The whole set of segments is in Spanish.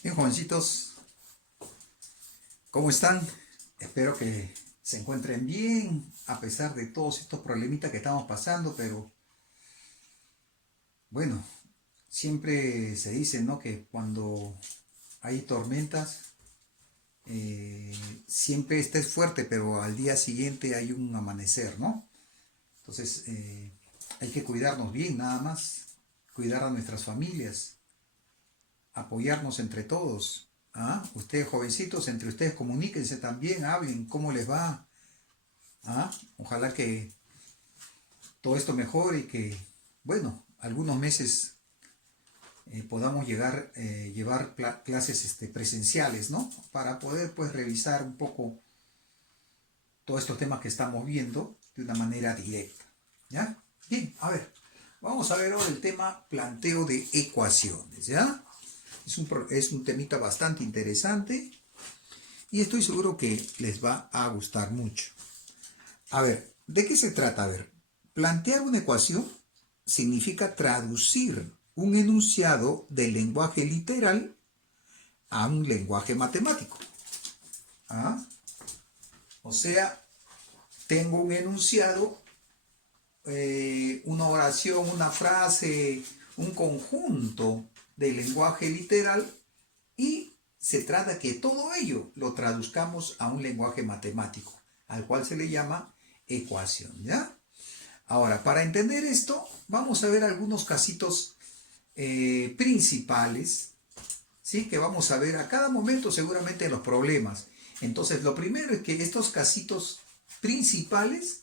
Bien, jovencitos, ¿cómo están? Espero que se encuentren bien a pesar de todos estos problemitas que estamos pasando, pero bueno, siempre se dice, ¿no? Que cuando hay tormentas, eh, siempre estés fuerte, pero al día siguiente hay un amanecer, ¿no? Entonces, hay que cuidarnos bien, nada más, cuidar a nuestras familias, apoyarnos entre todos. ¿Ah? Ustedes jovencitos, entre ustedes comuníquense también, hablen cómo les va. ¿Ah? Ojalá que todo esto mejore y que, bueno, algunos meses podamos llevar clases presenciales, ¿no? Para poder pues revisar un poco todos estos temas que estamos viendo de una manera directa. ¿Ya? Bien, a ver, vamos a ver ahora el tema planteo de ecuaciones, ¿ya? Es un temita bastante interesante y estoy seguro que les va a gustar mucho. A ver, ¿de qué se trata? A ver, plantear una ecuación significa traducir un enunciado del lenguaje literal a un lenguaje matemático. ¿Ah? O sea, tengo un enunciado, una oración, una frase, un conjunto de lenguaje literal y se trata que todo ello lo traduzcamos a un lenguaje matemático, al cual se le llama ecuación, ¿ya? Ahora, para entender esto, vamos a ver algunos casitos principales, ¿sí? Que vamos a ver a cada momento seguramente en los problemas. Entonces, lo primero es que estos casitos principales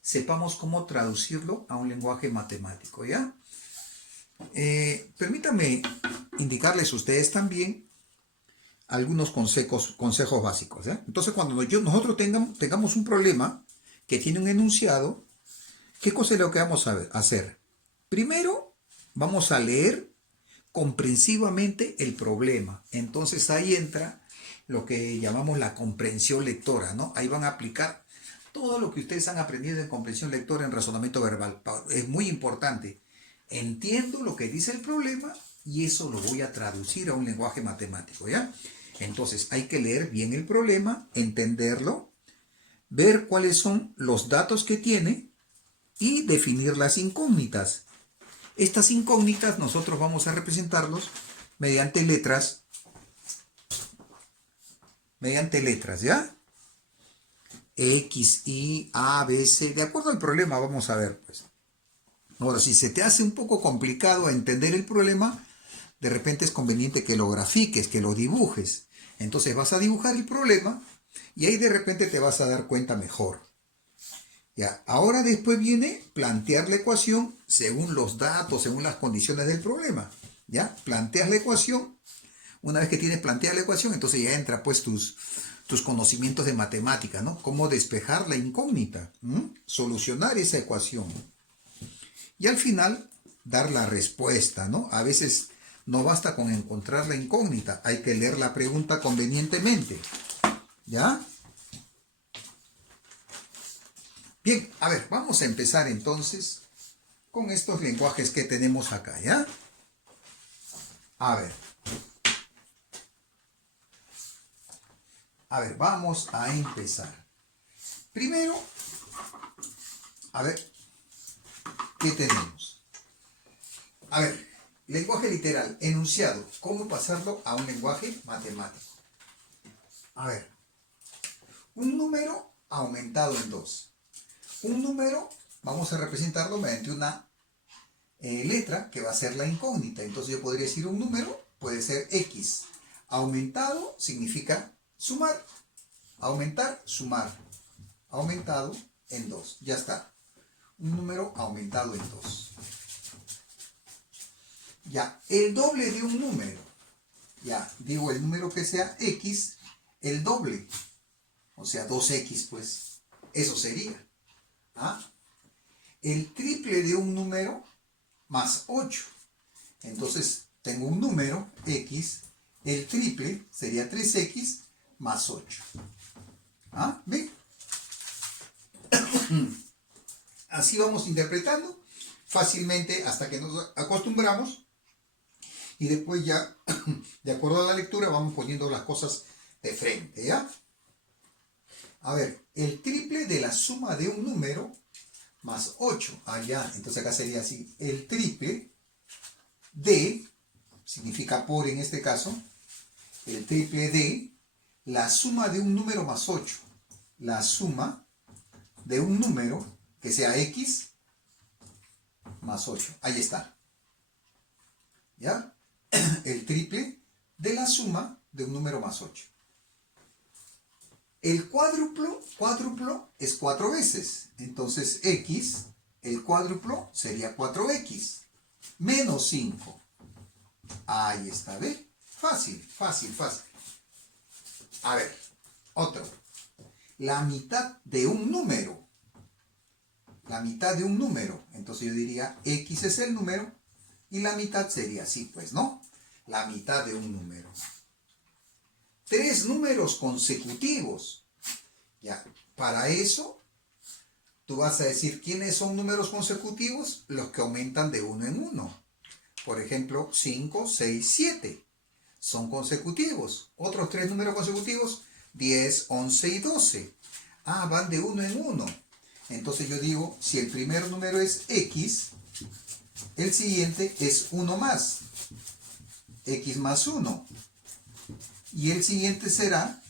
sepamos cómo traducirlo a un lenguaje matemático, ¿ya? Permítanme indicarles a ustedes también algunos consejos básicos, ¿ya? Entonces, cuando nosotros tengamos un problema que tiene un enunciado, ¿qué cosa es lo que vamos a hacer? Primero, vamos a leer comprensivamente el problema. Entonces ahí entra lo que llamamos la comprensión lectora, ¿no? Ahí van a aplicar todo lo que ustedes han aprendido en comprensión lectora en razonamiento verbal. Es muy importante. Entiendo lo que dice el problema y eso lo voy a traducir a un lenguaje matemático, ¿ya? Entonces hay que leer bien el problema, entenderlo, ver cuáles son los datos que tiene y definir las incógnitas. Estas incógnitas nosotros vamos a representarlos mediante letras, ¿ya? X, Y, A, B, C, de acuerdo al problema, vamos a ver, pues. Ahora, si se te hace un poco complicado entender el problema, de repente es conveniente que lo grafiques, que lo dibujes. Entonces vas a dibujar el problema y ahí de repente te vas a dar cuenta mejor. Ya, ahora después viene plantear la ecuación según los datos, según las condiciones del problema. ¿Ya? Planteas la ecuación. Una vez que tienes planteada la ecuación, entonces ya entra pues tus conocimientos de matemática, ¿no? Cómo despejar la incógnita, solucionar esa ecuación. Y al final, dar la respuesta, ¿no? A veces no basta con encontrar la incógnita, hay que leer la pregunta convenientemente. ¿Ya? Bien, a ver, vamos a empezar entonces con estos lenguajes que tenemos acá, ¿ya? A ver, vamos a empezar. Primero, a ver, ¿qué tenemos? A ver, lenguaje literal, enunciado, ¿cómo pasarlo a un lenguaje matemático? A ver, un número aumentado en 2. Un número vamos a representarlo mediante una letra que va a ser la incógnita. Entonces yo podría decir un número, puede ser X. Aumentado significa sumar. Aumentar, sumar. Aumentado en 2. Ya está. Un número aumentado en 2. Ya, el doble de un número. Ya, digo el número que sea X, el doble. O sea, 2X, pues. Eso sería. ¿Ah? El triple de un número más 8. Entonces, tengo un número X, el triple sería 3X más 8. ¿Ah? ¿Ven? Así vamos interpretando fácilmente hasta que nos acostumbramos Y después ya, de acuerdo a la lectura, vamos poniendo las cosas de frente, ¿ya? A ver, el triple de la suma de un número más 8. Ah, ya, entonces acá sería así. El triple de, significa por en este caso, el triple de la suma de un número más 8. La suma de un número que sea x más 8. Ahí está. ¿Ya? El triple de la suma de un número más 8. El cuádruplo es 4 veces. Entonces x, el cuádruplo sería 4x menos 5. Ahí está, ¿ve? Fácil, fácil, fácil. A ver, otro. La mitad de un número. La mitad de un número. Entonces yo diría x es el número y la mitad sería así, pues, ¿no? La mitad de un número. 3 números consecutivos. Ya, para eso, tú vas a decir, ¿quiénes son números consecutivos? Los que aumentan de uno en uno. Por ejemplo, 5, 6, 7. Son consecutivos. Otros 3 números consecutivos, 10, 11 y 12. Ah, van de uno en uno. Entonces yo digo, si el primer número es x, el siguiente es 1 más. X más 1. Y el siguiente será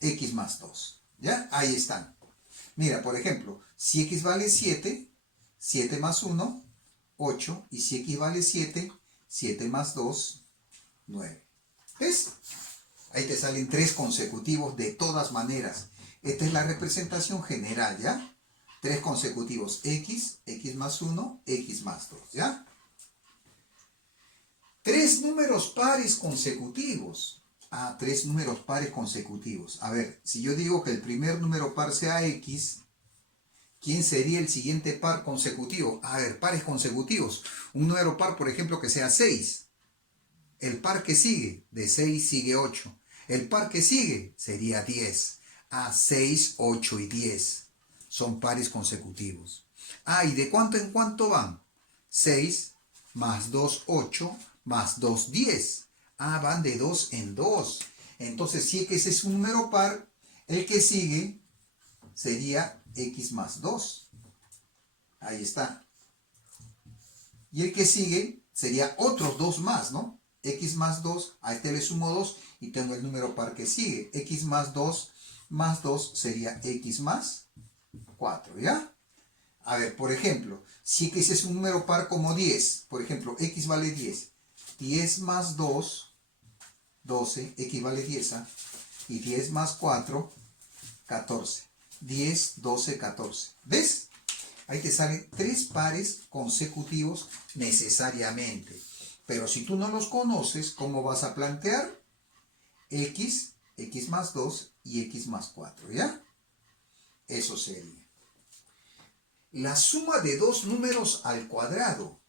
x más 2. ¿Ya? Ahí están. Mira, por ejemplo, si x vale 7, 7 más 1, 8. Y si x vale 7, 7 más 2, 9. ¿Ves? Ahí te salen 3 consecutivos de todas maneras. Esta es la representación general, ¿ya? 3 consecutivos. X, x más 1, x más 2, ¿ya? 3 números pares consecutivos. Ah, 3 números pares consecutivos. A ver, si yo digo que el primer número par sea x, ¿quién sería el siguiente par consecutivo? A ver, pares consecutivos. Un número par, por ejemplo, que sea 6. El par que sigue, de 6 sigue 8. El par que sigue sería 10. Ah, 6, 8 y 10. Son pares consecutivos. Ah, ¿y de cuánto en cuánto van? 6 más 2, 8, más 2, 10. Ah, van de 2 en 2. Entonces, si x es un número par, el que sigue sería x más 2. Ahí está. Y el que sigue sería otros 2 más, ¿no? X más 2, a este le sumo 2 y tengo el número par que sigue. X más 2 sería x más 4, ¿ya? A ver, por ejemplo, si x es un número par como 10, por ejemplo, x vale 10. 10 más 2, 12, x vale 10, ¿ah? Y 10 más 4, 14. 10, 12, 14. ¿Ves? Ahí te salen 3 pares consecutivos necesariamente. Pero si tú no los conoces, ¿cómo vas a plantear? X, x más 2 y x más 4, ¿ya? Eso sería. La suma de dos números al cuadrado.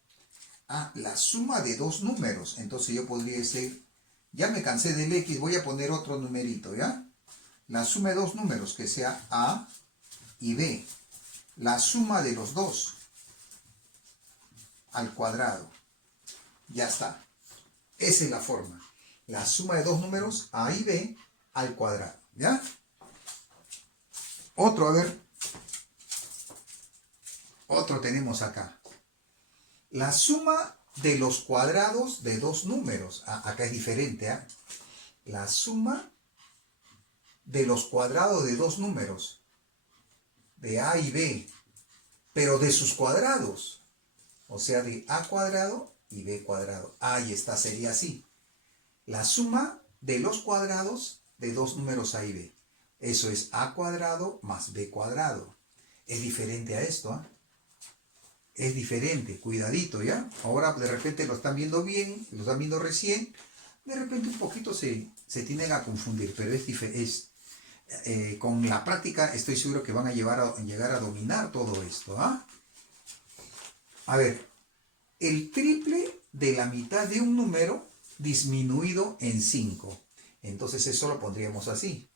Ah, la suma de dos números. Entonces yo podría decir, ya me cansé del x, voy a poner otro numerito, ¿ya? La suma de dos números, que sea a y b. La suma de los dos al cuadrado. Ya está. Esa es la forma. La suma de dos números a y b al cuadrado. ¿Ya? Otro, a ver. Otro tenemos acá. La suma de los cuadrados de dos números. Ah, acá es diferente, ¿eh? La suma de los cuadrados de dos números. De a y b. Pero de sus cuadrados. O sea, de a cuadrado y b cuadrado. Ahí está, sería así. La suma de los cuadrados de dos números a y b. Eso es a cuadrado más b cuadrado. Es diferente a esto, ¿eh? Es diferente, cuidadito, ¿ya? Ahora de repente lo están viendo bien, lo están viendo recién. De repente un poquito se tienden a confundir, pero con la práctica estoy seguro que van a llegar a dominar todo esto, ¿ah? A ver, el triple de la mitad de un número disminuido en 5. Entonces eso lo pondríamos así.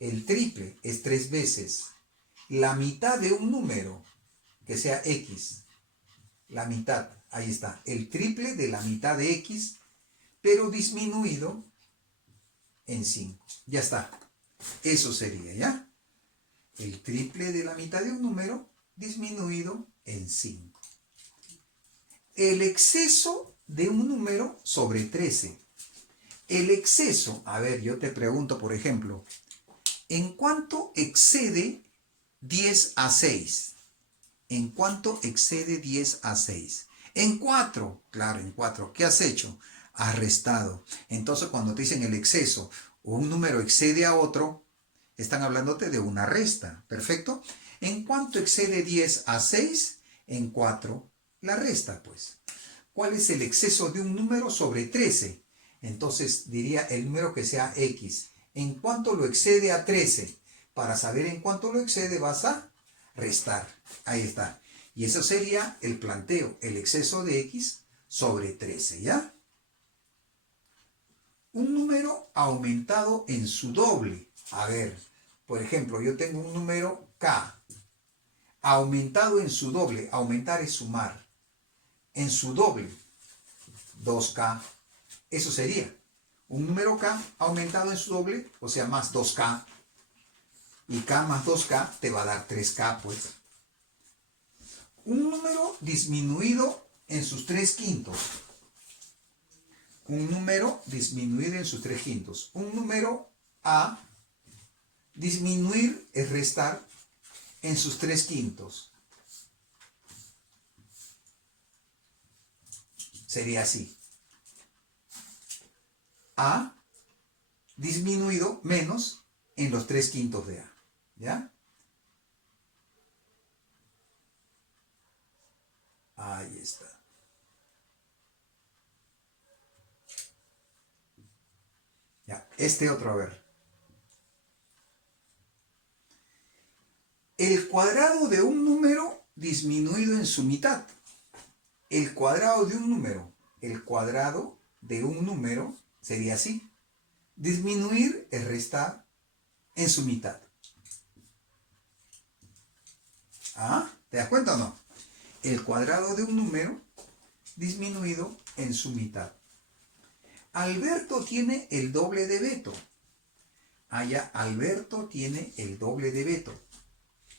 El triple es 3 veces la mitad de un número, que sea x, La mitad, ahí está, el triple de la mitad de x, pero disminuido en 5. Ya está, eso sería, ¿ya? El triple de la mitad de un número disminuido en 5. El exceso de un número sobre 13. El exceso, a ver, yo te pregunto, por ejemplo, ¿en cuánto excede 10 a 6? ¿En cuánto excede 10 a 6? En 4, claro, en 4. ¿Qué has hecho? Has restado. Entonces, cuando te dicen el exceso o un número excede a otro, están hablándote de una resta. ¿Perfecto? ¿En cuánto excede 10 a 6? En 4. La resta, pues. ¿Cuál es el exceso de un número sobre 13? Entonces diría el número que sea x. ¿En cuánto lo excede a 13? Para saber en cuánto lo excede vas a restar. Ahí está. Y eso sería el planteo, el exceso de x sobre 13, ¿ya? Un número aumentado en su doble. A ver, por ejemplo, yo tengo un número k. Aumentado en su doble. Aumentar es sumar. En su doble. 2k. Eso sería un número k aumentado en su doble, o sea, más 2k. Y k más 2k te va a dar 3k, pues. Un número disminuido en sus 3/5. Un número disminuido en sus 3/5. Un número a, disminuir es restar en sus 3/5. Sería así. A disminuido menos en los 3/5 de A. ¿Ya? Ahí está. Ya, este otro, a ver. El cuadrado de un número disminuido en su mitad. El cuadrado de un número. El cuadrado de un número sería así. Disminuir es restar en su mitad. ¿Ah? ¿Te das cuenta o no? El cuadrado de un número disminuido en su mitad. Alberto tiene el doble de Beto. Allá Alberto tiene el doble de Beto.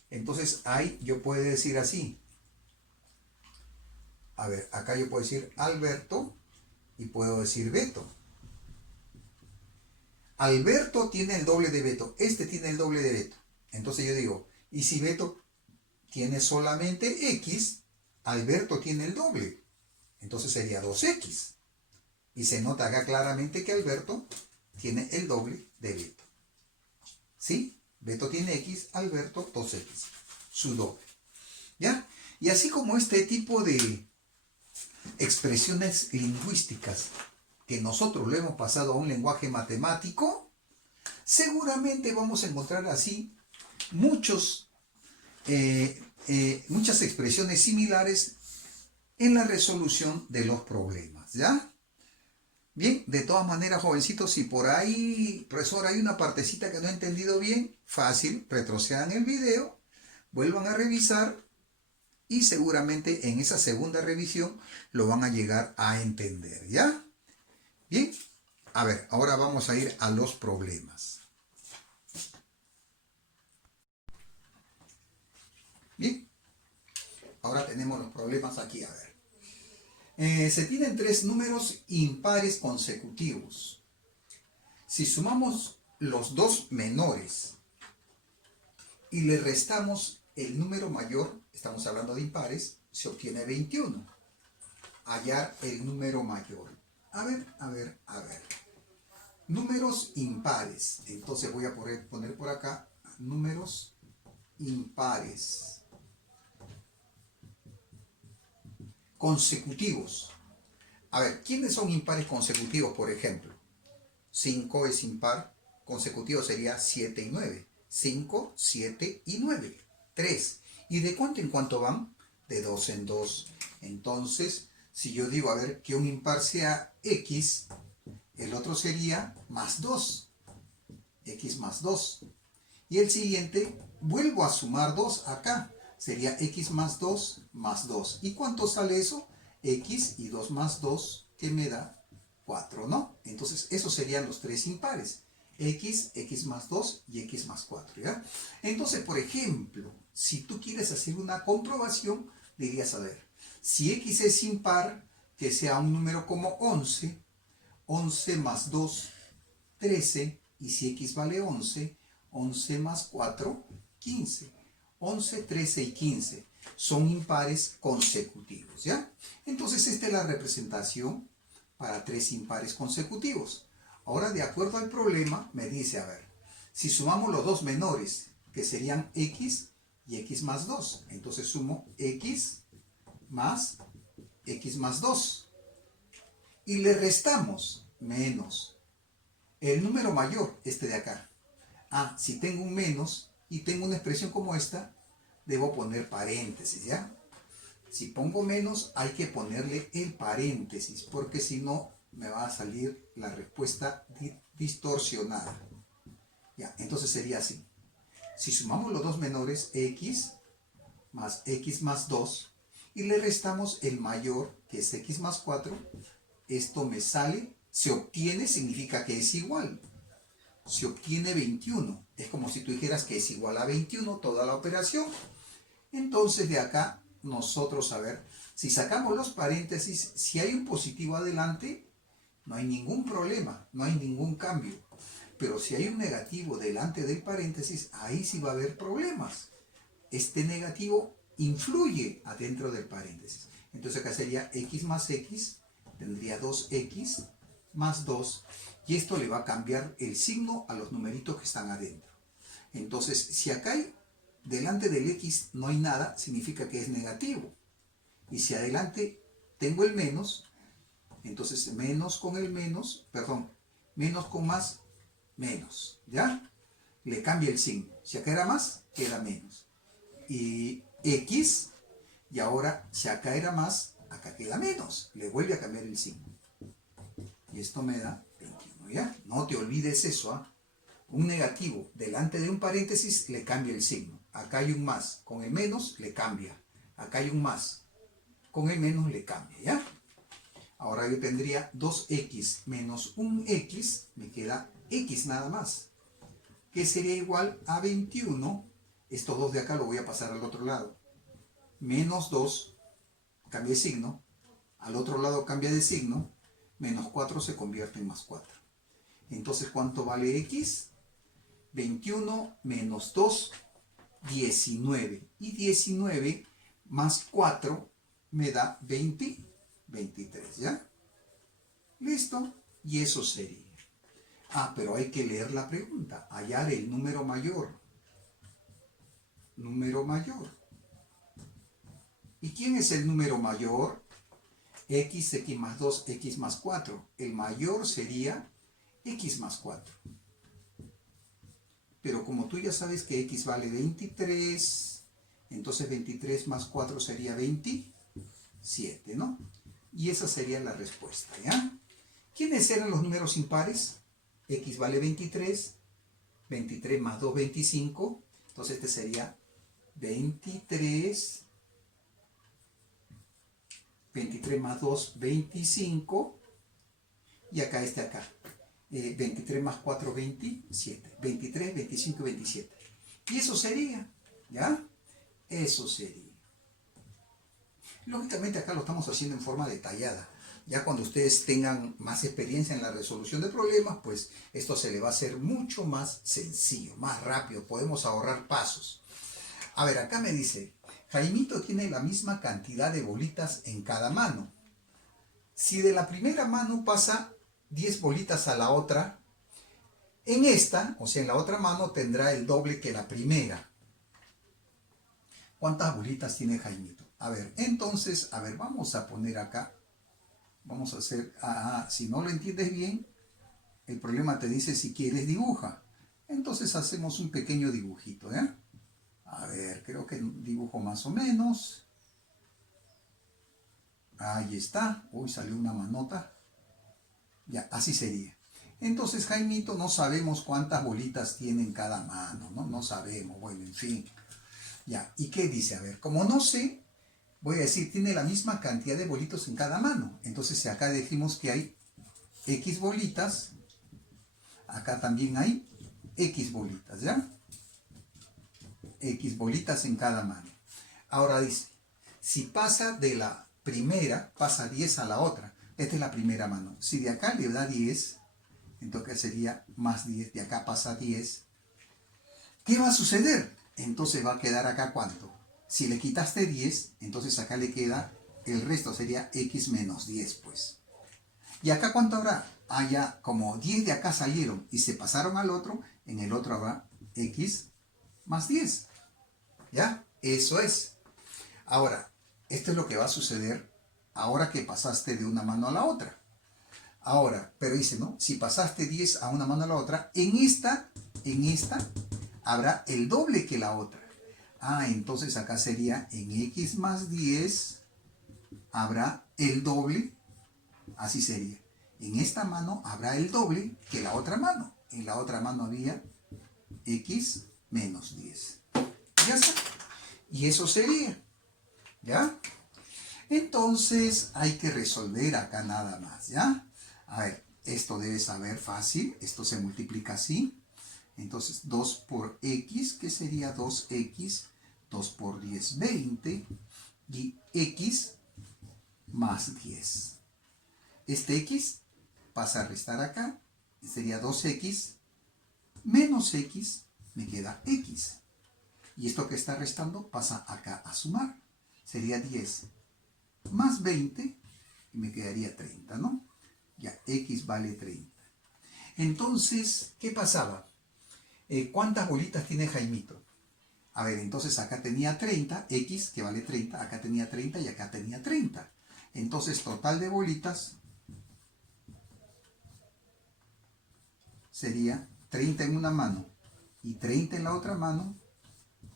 Entonces ahí yo puedo decir así. A ver, acá yo puedo decir Alberto y puedo decir Beto. Alberto tiene el doble de Beto. Este tiene el doble de Beto. Entonces yo digo, y si Beto tiene solamente X, Alberto tiene el doble. Entonces sería 2X. Y se nota acá claramente que Alberto tiene el doble de Beto. ¿Sí? Beto tiene X, Alberto 2X. Su doble. ¿Ya? Y así como este tipo de expresiones lingüísticas que nosotros lo hemos pasado a un lenguaje matemático, seguramente vamos a encontrar así muchas expresiones similares en la resolución de los problemas, ¿ya? Bien, de todas maneras, jovencitos, si por ahí, profesor, hay una partecita que no he entendido bien, fácil, retrocedan el video, vuelvan a revisar y seguramente en esa segunda revisión lo van a llegar a entender, ¿ya? Bien, a ver, ahora vamos a ir a los problemas. Bien, ahora tenemos los problemas aquí, a ver. Se tienen tres números impares consecutivos. Si sumamos los dos menores y le restamos el número mayor, estamos hablando de impares, se obtiene 21. Hallar el número mayor. A ver. Números impares. Entonces voy a poner por acá números impares. Consecutivos. A ver, ¿quiénes son impares consecutivos, por ejemplo? 5 es impar, consecutivo sería 7 y 9. 5, 7 y 9. 3. ¿Y de cuánto en cuánto van? De 2 en 2. Entonces, si yo digo, a ver, que un impar sea x, el otro sería más 2. X más 2. Y el siguiente, vuelvo a sumar 2 acá. sería x más 2 más 2. ¿Y cuánto sale eso? X y 2 más 2, que me da 4, ¿no? Entonces, esos serían los tres impares. X, X más 2 y X más 4, ¿ya? Entonces, por ejemplo, si tú quieres hacer una comprobación, dirías, a ver, si X es impar, que sea un número como 11, 11 más 2, 13, y si X vale 11, 11 más 4, 15. 11, 13 y 15 son impares consecutivos, ¿ya? Entonces, esta es la representación para tres impares consecutivos. Ahora, de acuerdo al problema, me dice, a ver, si sumamos los dos menores, que serían X y X más 2, entonces sumo X más 2. Y le restamos menos el número mayor, este de acá. Si tengo un menos y tengo una expresión como esta, debo poner paréntesis, ¿ya? Si pongo menos, hay que ponerle el paréntesis, porque si no, me va a salir la respuesta distorsionada. Ya, entonces sería así. Si sumamos los dos menores, X más 2, y le restamos el mayor, que es X más 4, esto me sale, se obtiene, significa que es igual. Se obtiene 21. Es como si tú dijeras que es igual a 21 toda la operación. Entonces de acá nosotros, a ver, si sacamos los paréntesis, si hay un positivo adelante, no hay ningún problema, no hay ningún cambio. Pero si hay un negativo delante del paréntesis, ahí sí va a haber problemas. Este negativo influye adentro del paréntesis. Entonces acá sería X más X, tendría 2X más 2, y esto le va a cambiar el signo a los numeritos que están adentro. Entonces, si acá hay, delante del X no hay nada, significa que es negativo. Y si adelante tengo el menos, entonces menos con el menos, perdón, menos con más, menos, ¿ya? Le cambia el signo. Si acá era más, queda menos. Y X, y ahora si acá era más, acá queda menos. Le vuelve a cambiar el signo. Y esto me da 21, ¿ya? No te olvides eso, ¿ah? Un negativo delante de un paréntesis le cambia el signo. Acá hay un más, con el menos le cambia. Acá hay un más, con el menos le cambia, ¿ya? Ahora yo tendría 2x menos 1x, me queda x nada más, que sería igual a 21. Estos dos de acá lo voy a pasar al otro lado. Menos 2, cambia de signo. Al otro lado cambia de signo. Menos 4 se convierte en más 4. Entonces, ¿cuánto vale x? 21 menos 2, 19. Y 19 más 4 me da 23, ¿ya? ¿Listo? Y eso sería. Pero hay que leer la pregunta. Hallar el número mayor. Número mayor. ¿Y quién es el número mayor? X, X más 2, X más 4. El mayor sería X más 4. Pero como tú ya sabes que X vale 23, entonces 23 más 4 sería 27, ¿no? Y esa sería la respuesta, ¿ya? ¿Quiénes eran los números impares? X vale 23, 23 más 2, 25. Entonces este sería 23, 23 más 2, 25. Y acá 23 más 4, 27. 23, 25 y 27. Y eso sería, ¿ya? Eso sería. Lógicamente acá lo estamos haciendo en forma detallada. Ya cuando ustedes tengan más experiencia en la resolución de problemas, pues esto se le va a hacer mucho más sencillo, más rápido. Podemos ahorrar pasos. A ver, acá me dice, Jaimito tiene la misma cantidad de bolitas en cada mano. Si de la primera mano pasa 10 bolitas a la otra, en esta, o sea, en la otra mano tendrá el doble que la primera. ¿Cuántas bolitas tiene Jaimito? A ver, entonces, a ver, vamos a poner acá. Vamos a hacer, si no lo entiendes bien, el problema te dice si quieres dibuja. Entonces hacemos un pequeño dibujito, ¿eh? A ver, creo que dibujo más o menos. Ahí está. Uy, salió una manota. Ya, así sería. Entonces, Jaimito, no sabemos cuántas bolitas tiene en cada mano, ¿no? No sabemos, bueno, en fin. Ya, ¿y qué dice? A ver, como no sé, voy a decir, tiene la misma cantidad de bolitos en cada mano. Entonces, si acá decimos que hay X bolitas, acá también hay X bolitas, ¿ya? X bolitas en cada mano. Ahora dice, si pasa de la primera, pasa 10 a la otra. Esta es la primera mano. Si de acá le da 10, entonces sería más 10. De acá pasa 10. ¿Qué va a suceder? Entonces va a quedar acá ¿cuánto? Si le quitaste 10, entonces acá le queda, el resto sería X menos 10, pues. ¿Y acá cuánto habrá? Ah, ya, como 10 de acá salieron y se pasaron al otro, en el otro habrá X más 10. ¿Ya? Eso es. Ahora, esto es lo que va a suceder ahora que pasaste de una mano a la otra. Ahora, pero dice, ¿no? Si pasaste 10 a una mano a la otra, en esta, habrá el doble que la otra. Ah, entonces acá sería en X más 10 habrá el doble, así sería. En esta mano habrá el doble que la otra mano. En la otra mano había X menos 10. Ya está. Y eso sería. ¿Ya? Entonces hay que resolver acá nada más, ¿ya? A ver, esto debe saber fácil, esto se multiplica así. Entonces 2 por x, que sería 2x, 2 por 10, 20, y x más 10. Este x pasa a restar acá, sería 2x, menos x, me queda x. Y esto que está restando pasa acá a sumar, sería 10 más 20, y me quedaría 30, ¿no? Ya, x vale 30. Entonces, ¿qué pasaba? ¿Cuántas bolitas tiene Jaimito? A ver, entonces acá tenía 30, x que vale 30, acá tenía 30 y acá tenía 30. Entonces, total de bolitas sería 30 en una mano y 30 en la otra mano,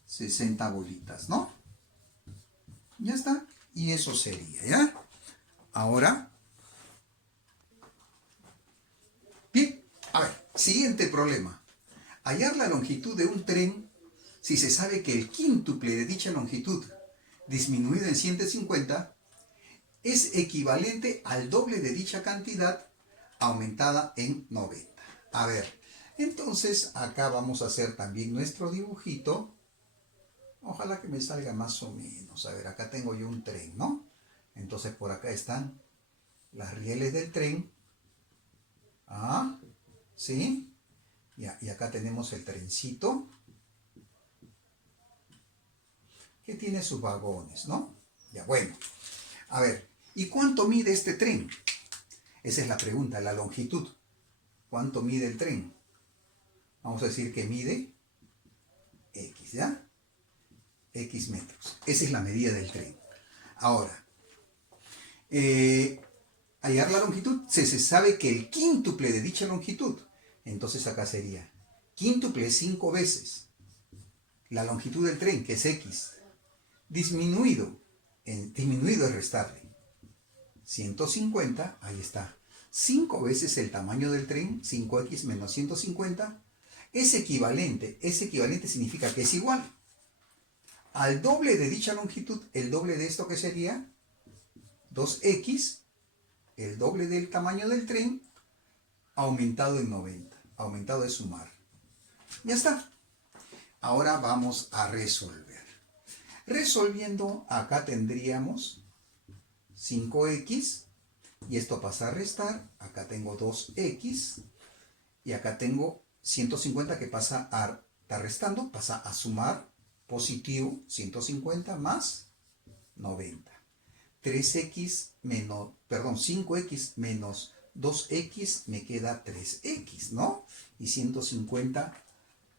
60 bolitas, ¿no? Ya está. Y eso sería, ¿ya? Ahora, bien, a ver, siguiente problema. Hallar la longitud de un tren si se sabe que el quíntuple de dicha longitud, disminuido en 150, es equivalente al doble de dicha cantidad, aumentada en 90. A ver, entonces acá vamos a hacer también nuestro dibujito. Ojalá que me salga más o menos. A ver, acá tengo yo un tren, ¿no? Entonces por acá están las rieles del tren. Ah, ¿sí? Ya, y acá tenemos el trencito que tiene sus vagones, ¿no? Ya, bueno. A ver, ¿y cuánto mide este tren? Esa es la pregunta, la longitud. ¿Cuánto mide el tren? Vamos a decir que mide X, ¿ya? X metros. Esa es la medida del tren. Ahora, hallar la longitud, se sabe que el quíntuple de dicha longitud, entonces acá sería quíntuple 5 veces la longitud del tren, que es X, disminuido es restarle 150, ahí está, 5 veces el tamaño del tren, 5x menos 150, es equivalente significa que es igual al doble de dicha longitud. El doble de esto que sería 2x, el doble del tamaño del tren, aumentado en 90, aumentado de sumar. Ya está. Ahora vamos a resolver. Resolviendo, acá tendríamos 5x, y esto pasa a restar, acá tengo 2x, y acá tengo 150 que pasa a estar restando, pasa a sumar, positivo, 150 más 90. 3x menos, perdón, 5x menos 2x me queda 3x, ¿no? Y 150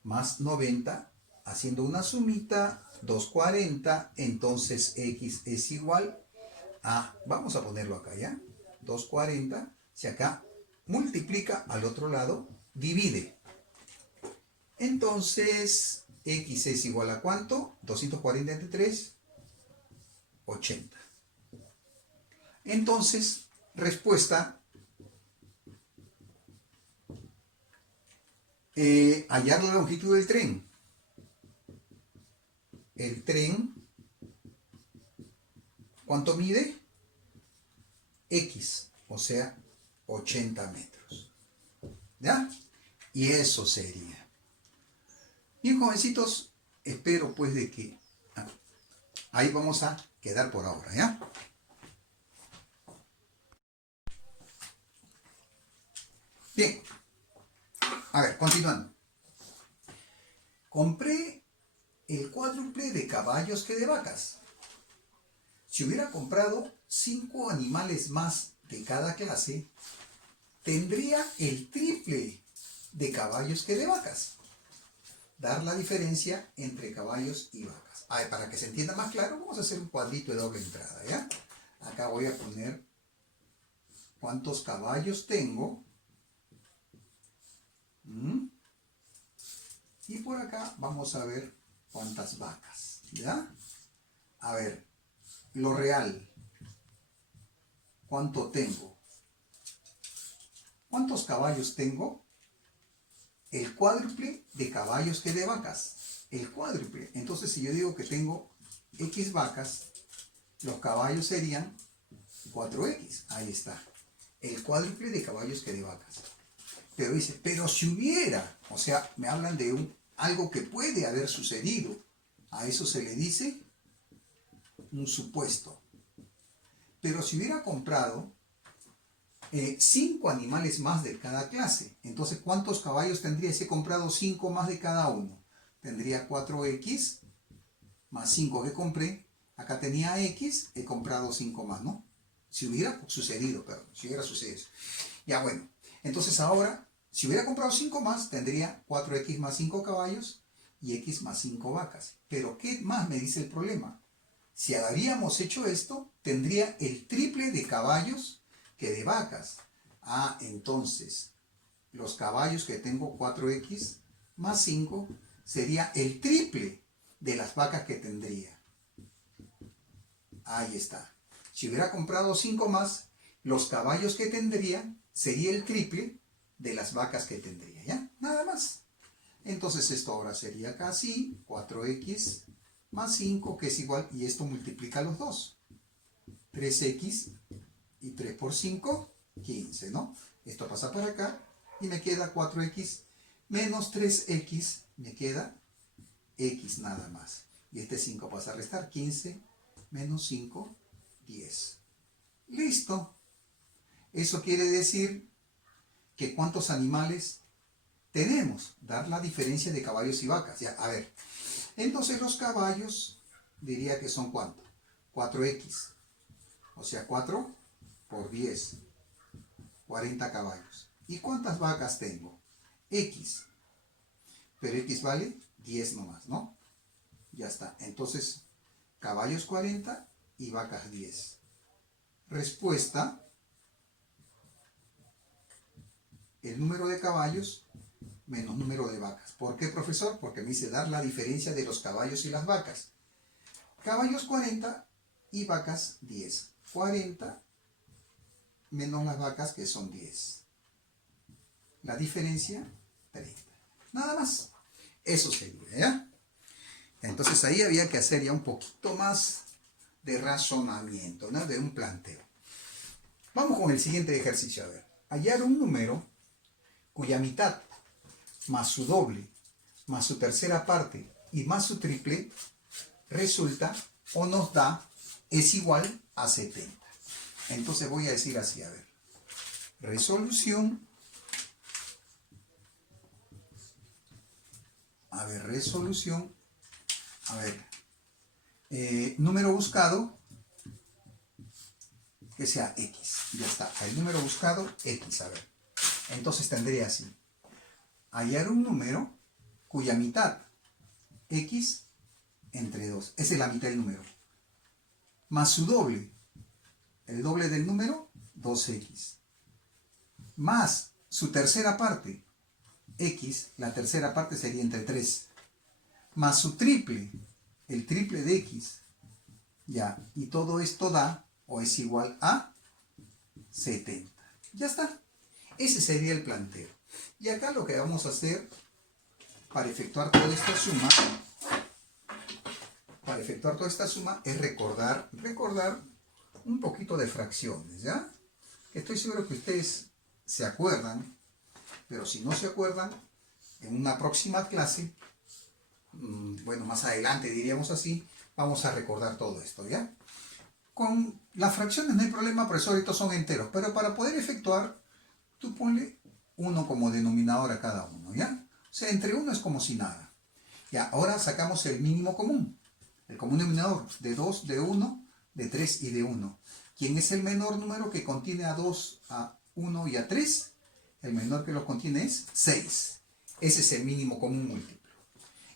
más 90, haciendo una sumita, 240, entonces x es igual a, vamos a ponerlo acá, ¿ya? 240, si acá multiplica, al otro lado divide. Entonces, x es igual a ¿cuánto? 240 entre 3, 80. Entonces, respuesta, hallar la longitud del tren. el tren, ¿cuánto mide? X, o sea, 80 metros. ¿Ya? Y eso sería. Bien, jovencitos, espero pues de que ahí vamos a quedar por ahora, ¿ya? Bien, a ver, continuando. Compré el cuádruple de caballos que de vacas. Si hubiera comprado 5 animales más de cada clase, tendría el triple de caballos que de vacas. Dar la diferencia entre caballos y vacas. A ver, para que se entienda más claro, vamos a hacer un cuadrito de doble entrada, ¿ya? Acá voy a poner cuántos caballos tengo. Y por acá vamos a ver cuántas vacas, ¿ya? A ver, lo real. ¿Cuánto tengo? ¿Cuántos caballos tengo? El cuádruple de caballos que de vacas. El cuádruple. Entonces, si yo digo que tengo X vacas, los caballos serían 4X. Ahí está. El cuádruple de caballos que de vacas. Pero dice, pero si hubiera, o sea, me hablan de algo que puede haber sucedido. A eso se le dice un supuesto. Pero si hubiera comprado 5 animales más de cada clase, entonces ¿cuántos caballos tendría si he comprado 5 más de cada uno? Tendría 4X más 5 que compré. Acá tenía X, he comprado 5 más, ¿no? Si hubiera sucedido, perdón, si hubiera sucedido eso. Ya bueno, entonces ahora, si hubiera comprado 5 más, tendría 4X más 5 caballos y X más 5 vacas. Pero ¿qué más me dice el problema? Si habríamos hecho esto, tendría el triple de caballos que de vacas. Ah, entonces, los caballos que tengo 4X más 5 sería el triple de las vacas que tendría. Ahí está. Si hubiera comprado 5 más, los caballos que tendría sería el triple de las vacas que tendría, ¿ya? Nada más. Entonces esto ahora sería acá así, 4X más 5, que es igual, y esto multiplica los dos. 3X y 3 por 5, 15, ¿no? Esto pasa para acá y me queda 4X menos 3X, me queda X nada más. Y este 5 pasa a restar, 15 menos 5, 10. Listo. Eso quiere decir que ¿cuántos animales tenemos? Dar la diferencia de caballos y vacas. Ya, a ver. Entonces los caballos, diría que son ¿cuánto? 4X. O sea, 4 por 10. 40 caballos. ¿Y cuántas vacas tengo? X. Pero X vale 10 nomás, ¿no? Ya está. Entonces, caballos 40 y vacas 10. Respuesta. El número de caballos menos número de vacas. ¿Por qué, profesor? Porque me dice dar la diferencia de los caballos y las vacas. Caballos 40 y vacas 10. 40 menos las vacas, que son 10. La diferencia, 30. Nada más. Eso sería, ¿ya? Entonces ahí había que hacer ya un poquito más de razonamiento, ¿no? De un planteo. Vamos con el siguiente ejercicio. A ver. Hallar un número cuya mitad más su doble, más su tercera parte y más su triple resulta o nos da es igual a 70. Entonces voy a decir así, a ver. Resolución. A ver, resolución. A ver. Número buscado. Que sea X. Ya está. El número buscado, X. A ver. Entonces tendría así. Hallar un número cuya mitad, X, entre 2. Esa es la mitad del número. Más su doble. El doble del número, 2X. Más su tercera parte, X. La tercera parte sería entre 3. Más su triple. El triple de X. Ya. Y todo esto da, o es igual a 70. Ya está. Ese sería el planteo. Y acá lo que vamos a hacer para efectuar toda esta suma para efectuar toda esta suma es recordar un poquito de fracciones, ¿ya? Estoy seguro que ustedes se acuerdan, pero si no se acuerdan, en una próxima clase, bueno, más adelante diríamos así, vamos a recordar todo esto, ¿ya? Con las fracciones no hay problema, por eso ahorita son enteros, pero para poder efectuar, tú ponle 1 como denominador a cada uno, ¿ya? O sea, entre 1 es como si nada. Ya, ahora sacamos el mínimo común, el común denominador de 2, de 1, de 3 y de 1. ¿Quién es el menor número que contiene a 2, a 1 y a 3? El menor que lo contiene es 6. Ese es el mínimo común múltiplo.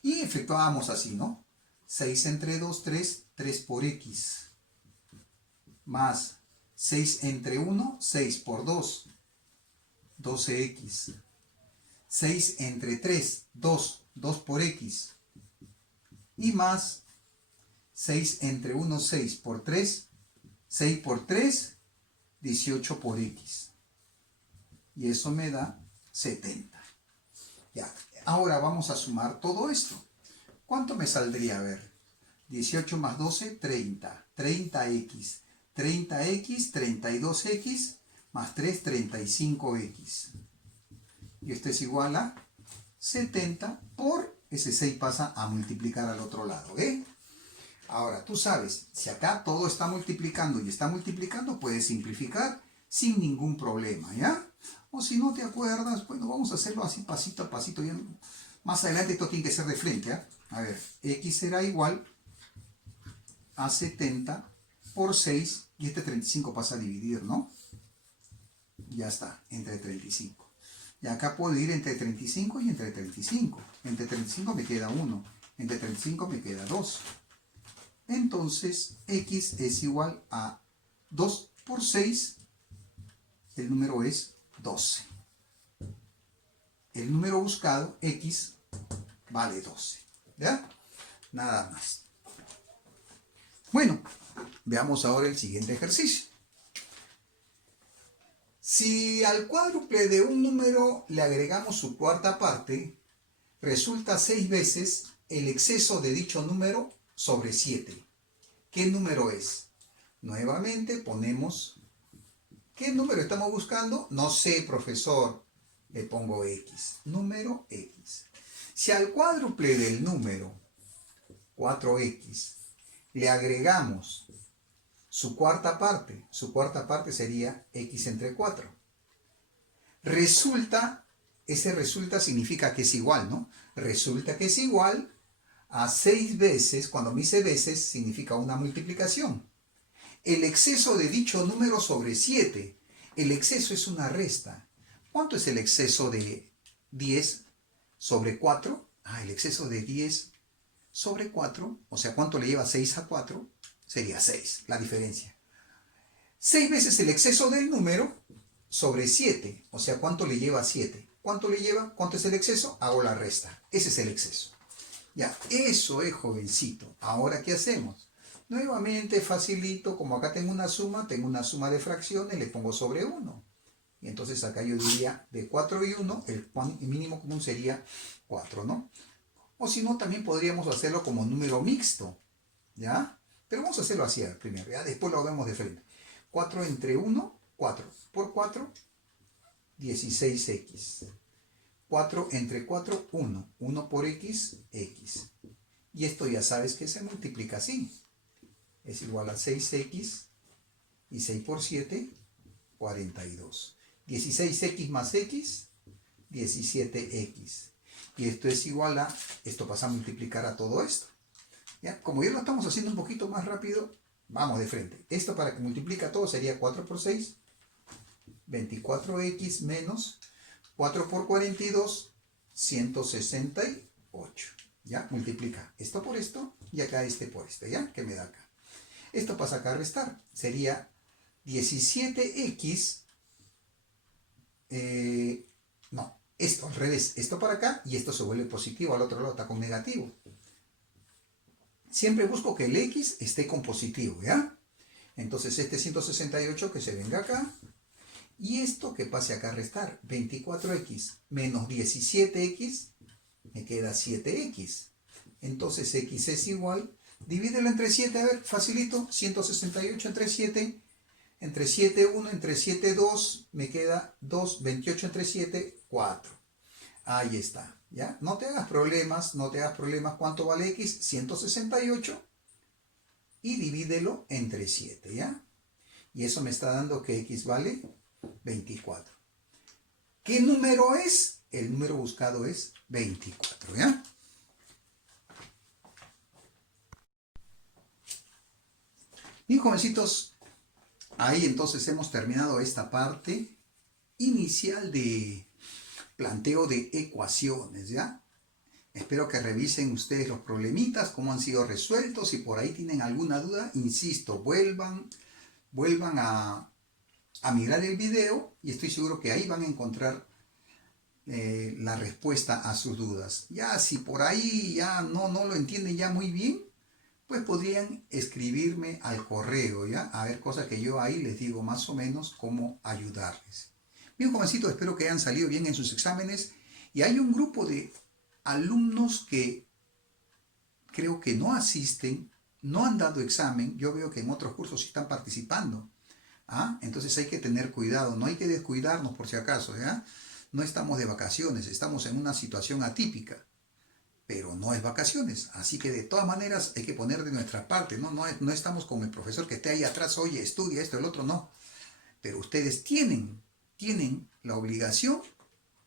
Y efectuábamos así, ¿no? 6 entre 2, 3, 3 por x. Más 6 entre 1, 6 por 2, 12x. 6 entre 3, 2, 2 por x. Y más 6 entre 1, 6 por 3, 6 por 3, 18 por x. Y eso me da 70. Ya, ahora vamos a sumar todo esto. ¿Cuánto me saldría? A ver, 18 más 12, 30. 30x. 30x, 32x, más 3, 35x. Y esto es igual a 70 por ese 6 pasa a multiplicar al otro lado, ¿eh? Ahora, tú sabes, si acá todo está multiplicando y está multiplicando, puedes simplificar sin ningún problema, ¿ya? O si no te acuerdas, bueno, vamos a hacerlo así pasito a pasito. ¿Ya? Más adelante esto tiene que ser de frente, ¿ya? A ver, x será igual a 70 por 6, y este 35 pasa a dividir, ¿no? Ya está, entre 35. Y acá puedo ir entre 35 y entre 35. Entre 35 me queda 1, entre 35 me queda 2. Entonces, x es igual a 2 por 6, el número es 12. El número buscado, x, vale 12. ¿Ya? Nada más. Bueno, veamos ahora el siguiente ejercicio. Si al cuádruple de un número le agregamos su cuarta parte, resulta 6 veces el exceso de dicho número sobre 7. ¿Qué número es? Nuevamente ponemos... ¿Qué número estamos buscando? No sé, profesor. Le pongo x. Número x. Si al cuádruple del número 4x le agregamos su cuarta parte sería x entre 4. Ese resulta significa que es igual, ¿no? Resulta que es igual a 6 veces, cuando me dice veces, significa una multiplicación. El exceso de dicho número sobre 7. El exceso es una resta. ¿Cuánto es el exceso de 10 sobre 4? El exceso de 10 sobre 4, o sea, ¿cuánto le lleva 6 a 4? Sería 6, la diferencia. 6 veces el exceso del número sobre 7, o sea, ¿cuánto le lleva a 7? ¿Cuánto le lleva? ¿Cuánto es el exceso? Hago la resta. Ese es el exceso. Ya, eso es, jovencito. Ahora, ¿qué hacemos? Nuevamente, facilito, como acá tengo una suma de fracciones, le pongo sobre 1. Y entonces acá yo diría de 4 y 1, el mínimo común sería 4, ¿no? O si no, también podríamos hacerlo como número mixto, ¿ya? Pero vamos a hacerlo así primero, ¿ya? Después lo vemos de frente. 4 entre 1, 4. Por 4, 16x. 4 entre 4, 1. 1 por x, x. Y esto ya sabes que se multiplica así. Es igual a 6x y 6 por 7, 42. 16x más x, 17x. Y esto es igual a, esto pasa a multiplicar a todo esto. ¿Ya? Como ya lo estamos haciendo un poquito más rápido, vamos de frente. Esto para que multiplica todo sería 4 por 6, 24x menos 4 por 42, 168. ¿Ya? Multiplica esto por esto y acá este por este, ¿ya? ¿Qué me da acá? Esto pasa acá a restar. Sería 17x, no, esto al revés, esto para acá y esto se vuelve positivo, al otro lado está con negativo. Siempre busco que el x esté con positivo, ¿ya? Entonces este 168 que se venga acá y esto que pase acá a restar. 24x menos 17x me queda 7x. Entonces x es igual Divídelo entre 7, a ver, facilito. 168 entre 7. Entre 7, 1, entre 7, 2. Me queda 2. 28 entre 7, 4. Ahí está, ¿ya? No te hagas problemas, no te hagas problemas. ¿Cuánto vale X? 168. Y divídelo entre 7, ¿ya? Y eso me está dando que X vale 24. ¿Qué número es? El número buscado es 24, ¿ya? Bien, jovencitos, ahí entonces hemos terminado esta parte inicial de planteo de ecuaciones, ¿ya? Espero que revisen ustedes los problemitas, cómo han sido resueltos. Si por ahí tienen alguna duda, insisto, vuelvan a mirar el video y estoy seguro que ahí van a encontrar la respuesta a sus dudas. Ya si por ahí ya no lo entienden ya muy bien, pues podrían escribirme al correo, ¿ya? A ver, cosa que yo ahí les digo más o menos cómo ayudarles. Bien, jovencitos, espero que hayan salido bien en sus exámenes. Y hay un grupo de alumnos que creo que no asisten, no han dado examen. Yo veo que en otros cursos sí están participando. ¿Ah? Entonces hay que tener cuidado, no hay que descuidarnos por si acaso, ¿ya? No estamos de vacaciones, estamos en una situación atípica, pero no es vacaciones, así que de todas maneras hay que poner de nuestra parte, ¿no? No estamos con el profesor que esté ahí atrás, oye, estudia esto, el otro, no. Pero ustedes tienen la obligación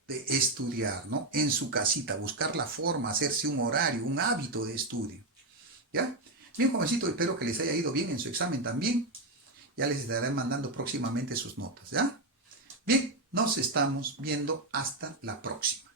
de estudiar, ¿no? En su casita, buscar la forma, hacerse un horario, un hábito de estudio, ¿ya? Bien, jovencito, espero que les haya ido bien en su examen también. Ya les estaré mandando próximamente sus notas, ¿ya? Bien, nos estamos viendo hasta la próxima.